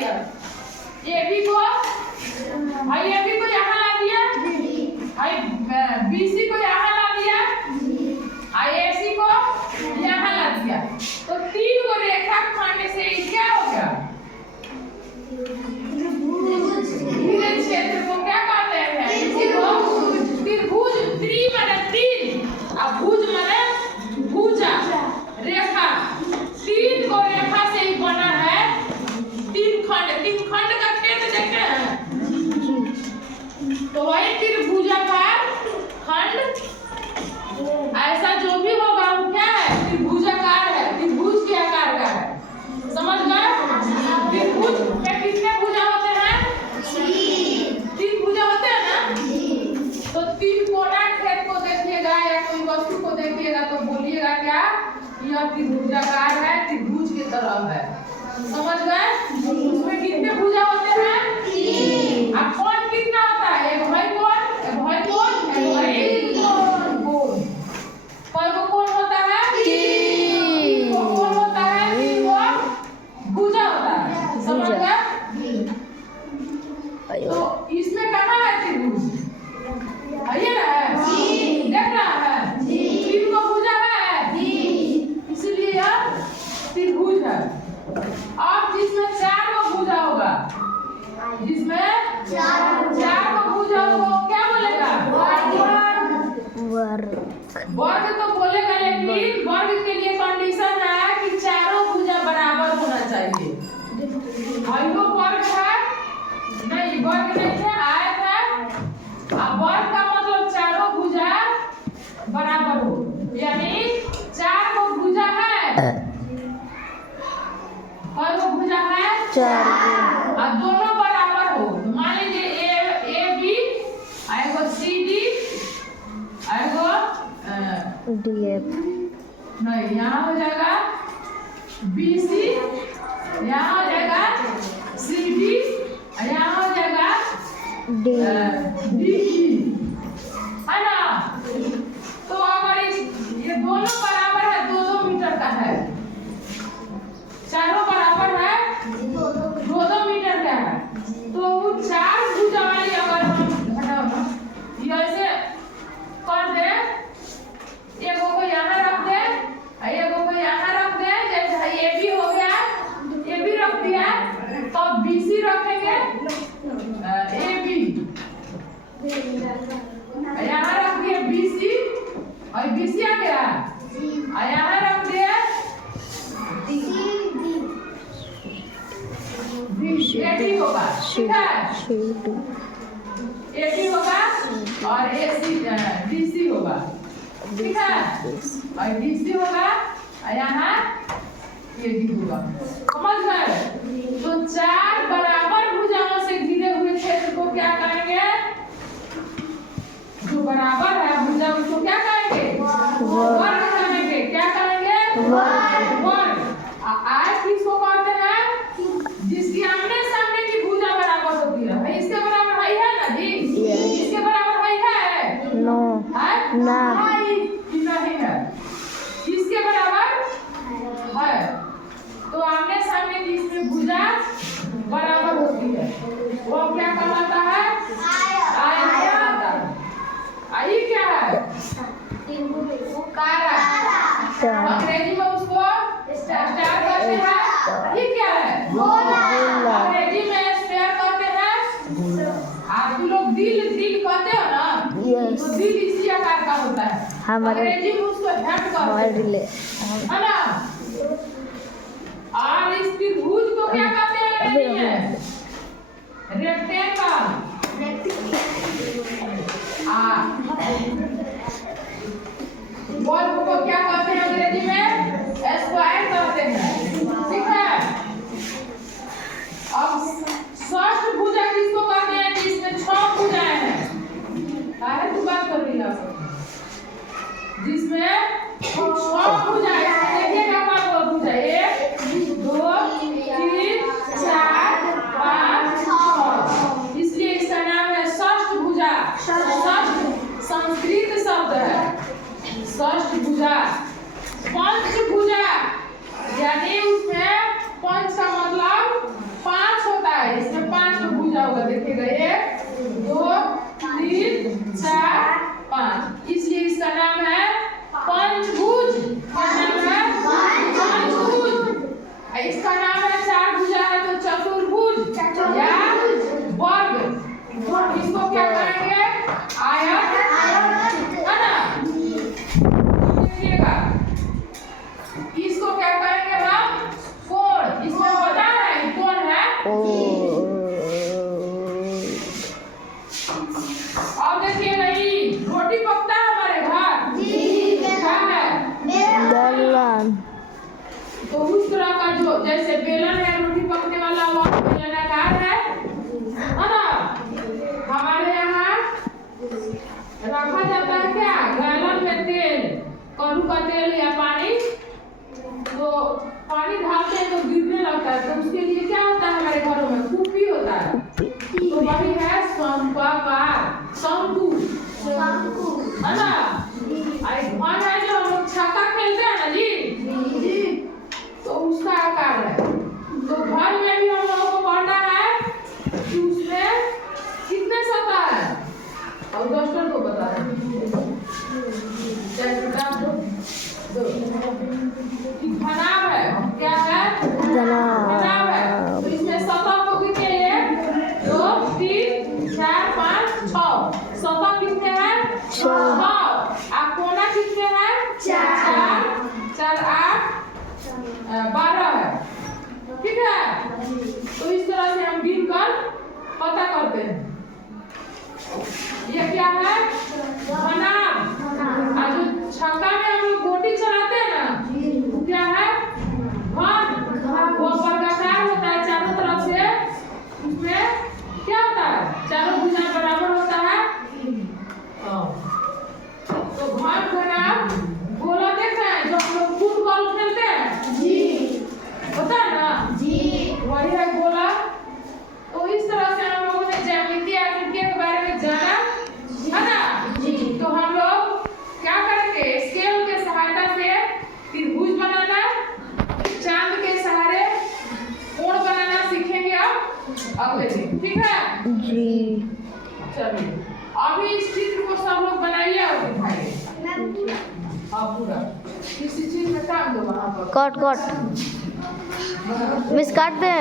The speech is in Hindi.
दिया। ए बी को भाई ए बी को यहाँ ला दिया, भाई बी सी को यहाँ ला दिया, आई ए सी को यहाँ ला दिया। तो 3 को रेखा खंड से क्या हो गया? घिरे क्षेत्र को क्या कहते हैं? इसी को त्रिभुज। त्रि माने 3 और भुज माने भुजा, रेखा। 3 को रेखा से ही बना है 3 खंड। 3 खंड का क्षेत्र देखते हैं तो वही त्रिभुजाकार खंड। ऐसा जो भी होगा वो क्या है? त्रिभुजाकार है, त्रिभुज के आकार का है। समझ गए? त्रिभुज में कितने भुजा होते हैं? 3 भुजा होते हैं ना। तो 3 कोना खेत को देखिएगा या कोई वस्तु को देखिएगा तो बोलिएगा क्या? यह त्रिभुजाकार है, त्रिभुज की तरह है। समझ गए? उसमें कितने भुजा होते हैं? 3। अब कौन कितना होता है? एक भाई कौन, एक भाई कौन, एक भाई कौन। कौन को कौन होता है? 3 को कौन होता है? 3 को भुजा होता है। समझ गए? तो इसमें कहाँ है त्रिभुज? है ना? देख रहा है 3 को भुजा है, इसलिए यह त्रिभुज है। अब जिसमें 4 को भुजा होगा, जिसमें 4 को भुजा होगा वो क्या बोलेगा? वर्ग तो बोलेगा, लेकिन वर्ग के लिए कंडीशन है कि चारों भुजा बराबर होना चाहिए। आयो वर्ग है नहीं, वर्ग नहीं है, आयत है। अब वर्ग का मतलब चारों भुजा बराबर हो, यानी 4 को भुजा है। कौन को भुजा है? 4। और दोनों बराबर हो। मान लीजिए ए बी, आएगा सी डी, आएगा डी एफ। नहीं, यहाँ हो जाएगा बी सी, यहाँ हो जाएगा सी डी, यहाँ हो जाएगा डी ई, है ना? तो अगर ये दोनों बराबर है, 2-2 मीटर का है, चारों बराबर है, 2-2 मीटर का है, तो वो 4 भुजा वाली अगर हम ऐसे कर दे, एगो को यहाँ रख दे, एगो को यहाँ रख दे, जैसे ए बी हो गया, ए बी रख दिया, तो बी सी रखेंगे, ए बी यहाँ रख दिया बी सी, और बी सी आ गया, और यहाँ रख दिया ए डी होगा, ठीक है? ए डी होगा और ए सी डी सी होगा, ठीक है? और डी सी होगा और यहाँ ए डी होगा। समझ गए? तो 4 बराबर भुजाओं से घिरे हुए क्षेत्र को क्या कहेंगे? जो बराबर है भुजा उसको क्या कहेंगे? वर्ग कहेंगे। क्या कहेंगे? वर्ग। आयत किसको कहते हैं? जिसकी आमने सामने की भुजा बराबर होती है। भाई इसके बराबर है ना जी? इसके बराबर है? नो है ना, नहीं है। इसके बराबर है, तो आमने सामने की इसमें भुजा बराबर होती है, वो क्या कहलाता है? आयत कहलाता है। आई क्या है? कारा। अंग्रेजी में उसको स्टार कहते हैं। ये क्या है? अंग्रेजी में स्क्वायर कहते हैं। आप लोग दिल कहते हो ना, तो दिल इसी आकार का होता है। अंग्रेजी में उसको हेड कहते हैं, है ना? और इस त्रिभुज को क्या कहते हैं अंग्रेजी में? रेक्टेंगल। वर्ग को क्या कहते हैं अंग्रेजी में? स्क्वायर कहते हैं, ठीक है? अब षष्ठ भुजा किसको कहते हैं? जिसमें 6 भुजाएं हैं। काहे तू बात कर रही है? जिसमें 6 भुजाएं, देखिएगा आयत है ना। देखिएगा इसको क्या कहेंगे हम, कोण। इसमें पता है कौन है, और देखिए नहीं रोटी पकता है हमारे घर, क्या है, बेलन। तो उस तरह का जो जैसे बेलन है रोटी पकने वाला, वो बेलनाकार है ना। हमारे यहाँ रखा जाता है क्या, गैलन में तेल, कड़ू का तेल या पानी, तो पानी डालते हैं तो गिरने लगता है, तो उसके लिए क्या होता है हमारे घरों में, कुप्पी होता है, तो वही है शंकुआकार, शंकु है ना। घर है जो हम लोग छक्का खेलते हैं ना जी, तो उसका आकार है। तो घर में भी हम लोगों को पढ़ना है कि उसमें कितने सतह है, और डॉक्टर को बता रहे घनाभ है, क्या है, घनाभ है। तो इसमें सतह को कितने हैं, 2 3 4 5 6 सतह कितने हैं, 6। आप कोना कितने हैं, 4 4 8 12 है, ठीक है। तो इस तरह से हम गिन कर पता करते हैं। ये क्या है, घनाभ। और जो छक्का में हम लोग गोटी चलाते हैं ना, वो क्या है, घन। वो वर्गाकार होता है चारों तरफ से, उसमें क्या होता है, चारों भुजाएं बराबर होता है। तो घन घनाभ गोला देखते हैं जो हम लोग फुटबॉल खेलते हैं जी, होता है ना जी, वही है गोला। तो इस तरह से हम लोगों ने ज्यामिति आकृति के बारे में जाना है ना जी। तो हम लोग क्या करेंगे, स्केल के सहायता से त्रिभुज बनाना, चांद के सहारे कोण बनाना सीखेंगे अब अगले दिन, ठीक है जी। चलिए अभी इस चित्र को सब लोग बनाइए और दिखाइए। अब पूरा किसी चीज में काम दो वहाँ पर कट मिस काट दे।